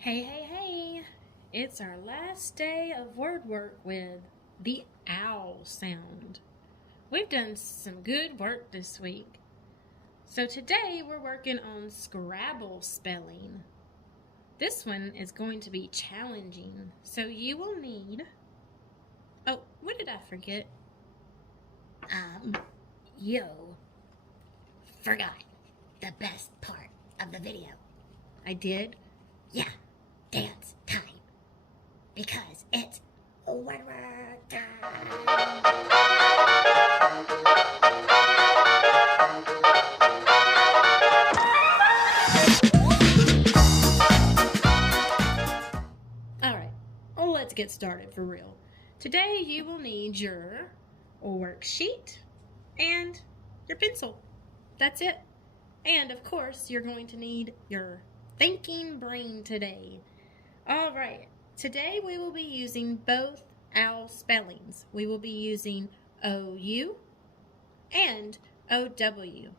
Hey, hey, hey! It's our last day of word work with the owl sound. We've done some good work this week. So today we're working on Scrabble spelling. This one is going to be challenging, so you will need... Oh, what did I forget? You forgot the best part of the video. I did? Yeah, dance time. Because it's word work time. Alright, well, let's get started for real. Today you will need your worksheet and your pencil. That's it. And of course, you're going to need your thinking brain today. All right, today we will be using both owl spellings. We will be using OU and OW.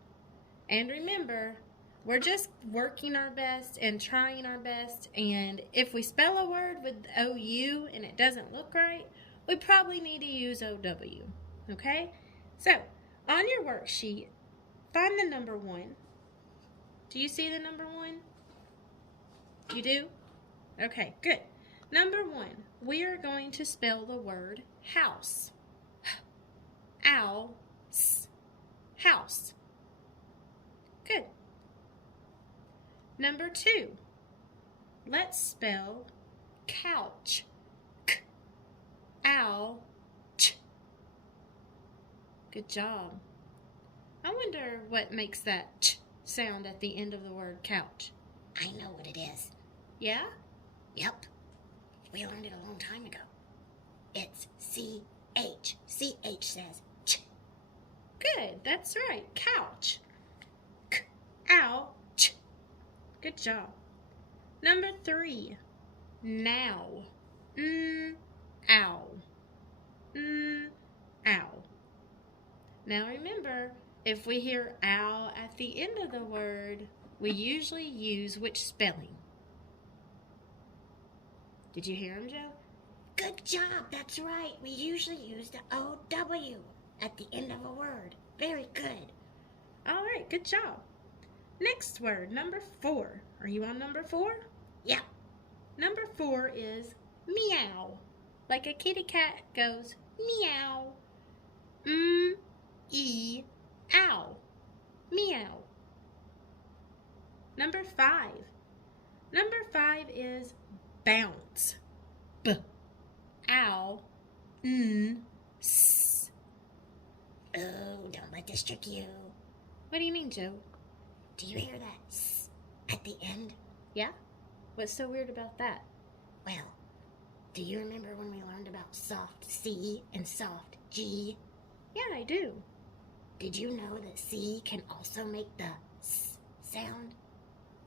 And remember, we're just working our best and trying our best. And if we spell a word with OU and it doesn't look right, we probably need to use OW. Okay? So, on your worksheet, find the number 1. Do you see the number 1? You do? Okay, good. Number 1, we are going to spell the word house. Owl, house. Good. Number 2, let's spell couch. Owl, Good job. I wonder what makes that ch sound at the end of the word couch. I know what it is. Yeah? Yep. We learned it a long time ago. It's C-H. C-H says ch. Good, that's right. Couch. Ouch. Good job. Number 3, now. Ow. Ow. Now remember, if we hear ow at the end of the word, we usually use which spelling? Did you hear him, Joe? Good job, that's right. We usually use the O-W at the end of a word. Very good. All right, good job. Next word, number 4. Are you on number 4? Yep. Number 4 is meow. Like a kitty cat goes meow. E-ow. Meow. Number 5. Number 5 is bounce. B-ow. S. Oh, don't let this trick you. What do you mean, Joe? Do you hear that s at the end? Yeah? What's so weird about that? Well, do you remember when we learned about soft C and soft G? Yeah, I do. Did you know that C can also make the s sound?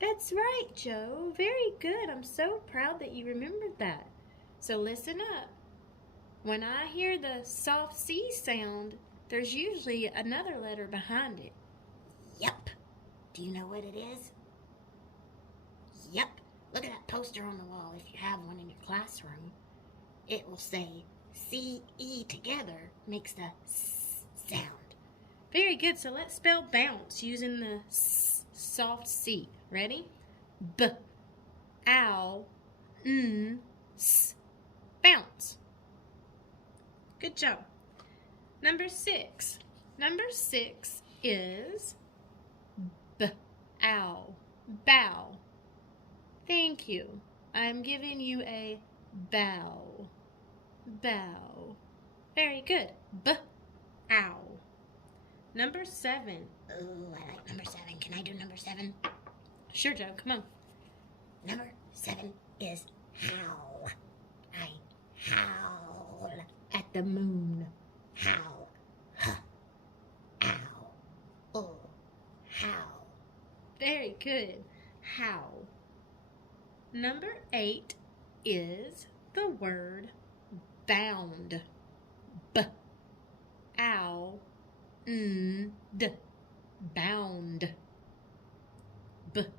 That's right, Joe. Very good. I'm so proud that you remembered that. So listen up. When I hear the soft C sound, there's usually another letter behind it. Yep. Do you know what it is? Yep. Look at that poster on the wall if you have one in your classroom. It will say C-E together makes the s sound. Very good. So let's spell bounce using the soft C. Ready? B-ow-n-s. Bounce. Good job. Number 6. Number 6 is b-ow. Bow. Thank you. I'm giving you a bow. Bow. Very good. B-ow. Number 7. Ooh, I like number 7. Can I do number 7? Sure, Joe. Come on. Number 7 is howl. I howl at the moon. Howl. Huh. Ow. Oh. Howl. Very good. Howl. Number 8 is the word bound. B-ow-n-d. Bound. B-ow-n-d.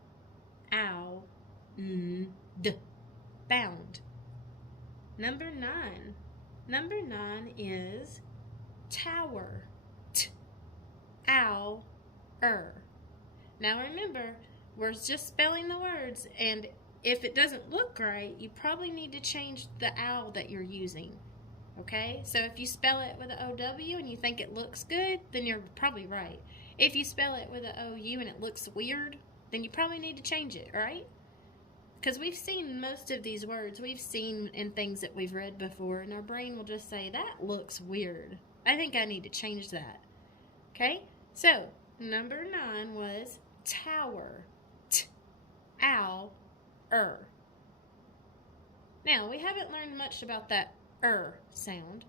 bound. Number 9. Number 9 is tower. Now remember, we're just spelling the words, and if it doesn't look right, you probably need to change the owl that you're using. Okay? So if you spell it with an OW and you think it looks good, then you're probably right. If you spell it with an OU and it looks weird, then you probably need to change it, right? Because we've seen most of these words, we've seen in things that we've read before, and our brain will just say, that looks weird. I think I need to change that. Okay? So, number 9 was tower. Now, we haven't learned much about that sound.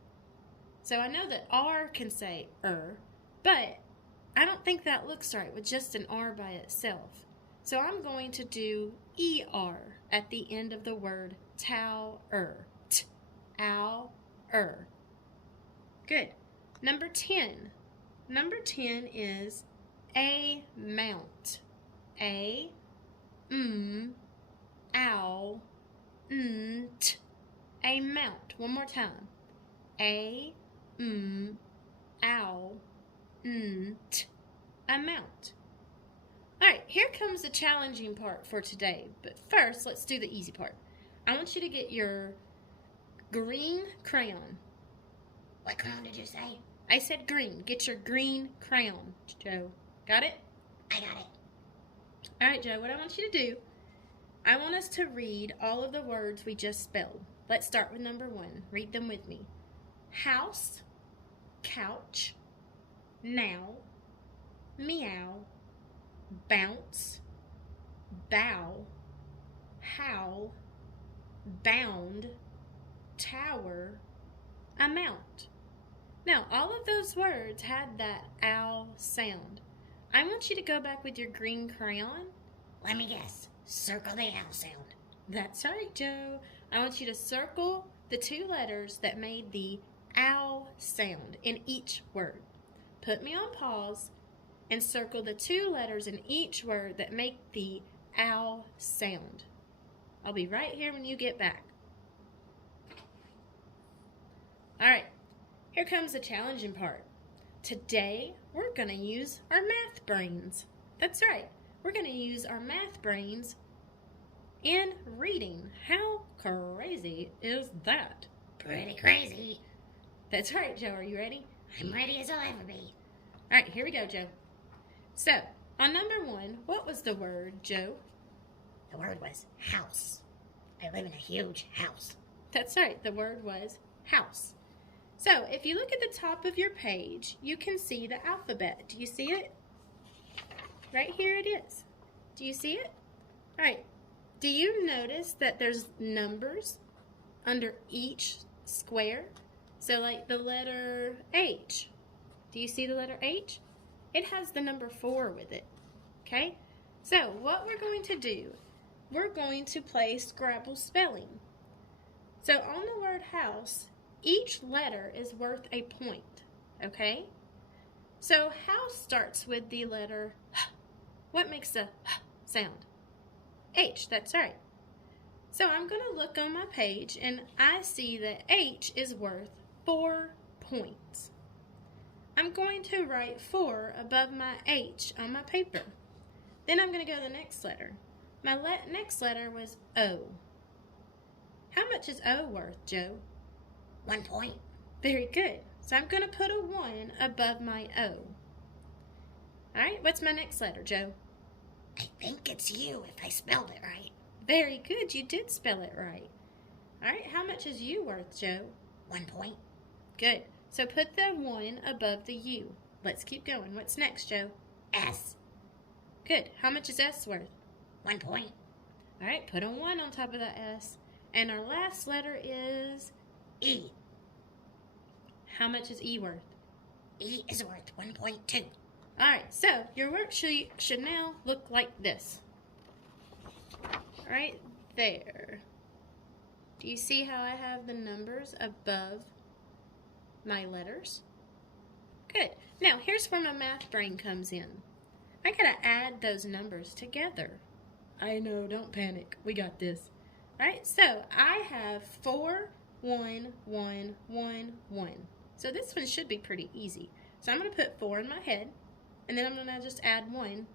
So I know that R can say but I don't think that looks right with just an R by itself. So I'm going to do ER at the end of the word tower. Good. Number 10. Number 10 is amount. Amount. One more time. Amount. Alright, here comes the challenging part for today. But first, let's do the easy part. I want you to get your green crayon. What crayon did you say? I said green. Get your green crayon, Joe. Got it? I got it. Alright, Joe, what I want you to do, I want us to read all of the words we just spelled. Let's start with number 1. Read them with me. House, couch, now, meow, bounce, bow, howl, bound, tower, amount. Now, all of those words had that ow sound. I want you to go back with your green crayon. Let me guess. Circle the owl sound. That's right, Joe. I want you to circle the 2 letters that made the ow sound in each word. Put me on pause and circle the 2 letters in each word that make the ow sound. I'll be right here when you get back. Alright, here comes the challenging part. Today, we're going to use our math brains. That's right, we're going to use our math brains in reading. How crazy is that? Pretty crazy. That's right, Joe. Are you ready? I'm ready as I'll ever be. All right, here we go, Joe. So, on number 1, what was the word, Joe? The word was house. I live in a huge house. That's right, the word was house. So, if you look at the top of your page, you can see the alphabet. Do you see it? Right here it is. Do you see it? All right. Do you notice that there's numbers under each square? So like the letter H. Do you see the letter H? It has the number 4 with it. Okay? So what we're going to do, we're going to play Scrabble spelling. So on the word house, each letter is worth a point. Okay? So house starts with the letter H. What makes the H sound? H, that's right. So I'm going to look on my page and I see that H is worth 4 points. I'm going to write 4 above my H on my paper. Then I'm going to go to the next letter. My next letter was O. How much is O worth, Joe? 1 point. Very good. So I'm going to put a 1 above my O. Alright, what's my next letter, Joe? I think it's U if I spelled it right. Very good, you did spell it right. Alright, how much is U worth, Joe? 1 point. Good. So put the 1 above the U. Let's keep going. What's next, Joe? S. Good. How much is S worth? 1 point. Alright, put a 1 on top of that S. And our last letter is E. How much is E worth? E is worth 1.2. Alright, so your worksheet should now look like this. Right there. Do you see how I have the numbers above my letters? Good. Now, here's where my math brain comes in. I gotta add those numbers together. I know, don't panic. We got this. Alright, so I have 4, 1, 1, 1, 1. So this one should be pretty easy. So I'm going to put 4 in my head, and then I'm going to just add 1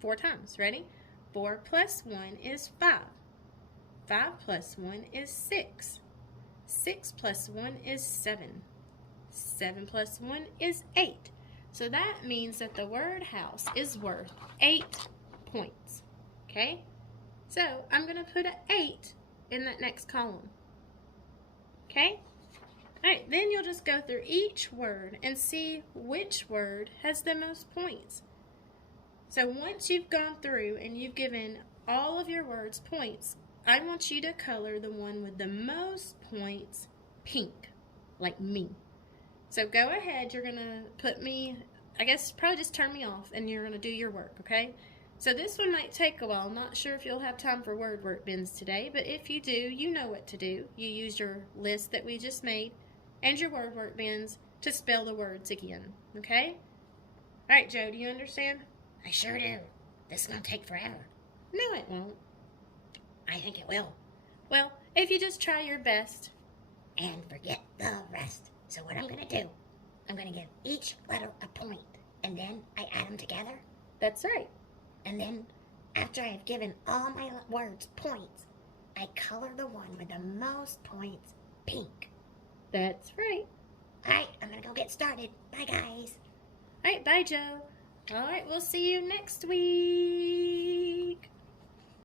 4 times. Ready? 4 plus 1 is 5. 5 plus 1 is 6. 6 plus 1 is 7. 7 plus 1 is 8. So that means that the word house is worth 8 points. Okay? So I'm going to put an 8 in that next column. Okay? Alright, then you'll just go through each word and see which word has the most points. So once you've gone through and you've given all of your words points, I want you to color the one with the most points pink, like me. So go ahead, you're going to put me, I guess probably just turn me off and you're going to do your work, okay? So this one might take a while. I'm not sure if you'll have time for word work bins today, but if you do, you know what to do. You use your list that we just made and your word work bins to spell the words again, okay? All right, Joe, do you understand? I sure do. This is going to take forever. No, it won't. I think it will. Well, if you just try your best. And forget the rest. So what I'm going to do, I'm going to give each letter a point, and then I add them together. That's right. And then, after I've given all my words points, I color the one with the most points pink. That's right. All right, I'm going to go get started. Bye, guys. All right, bye, Joe. All right, we'll see you next week.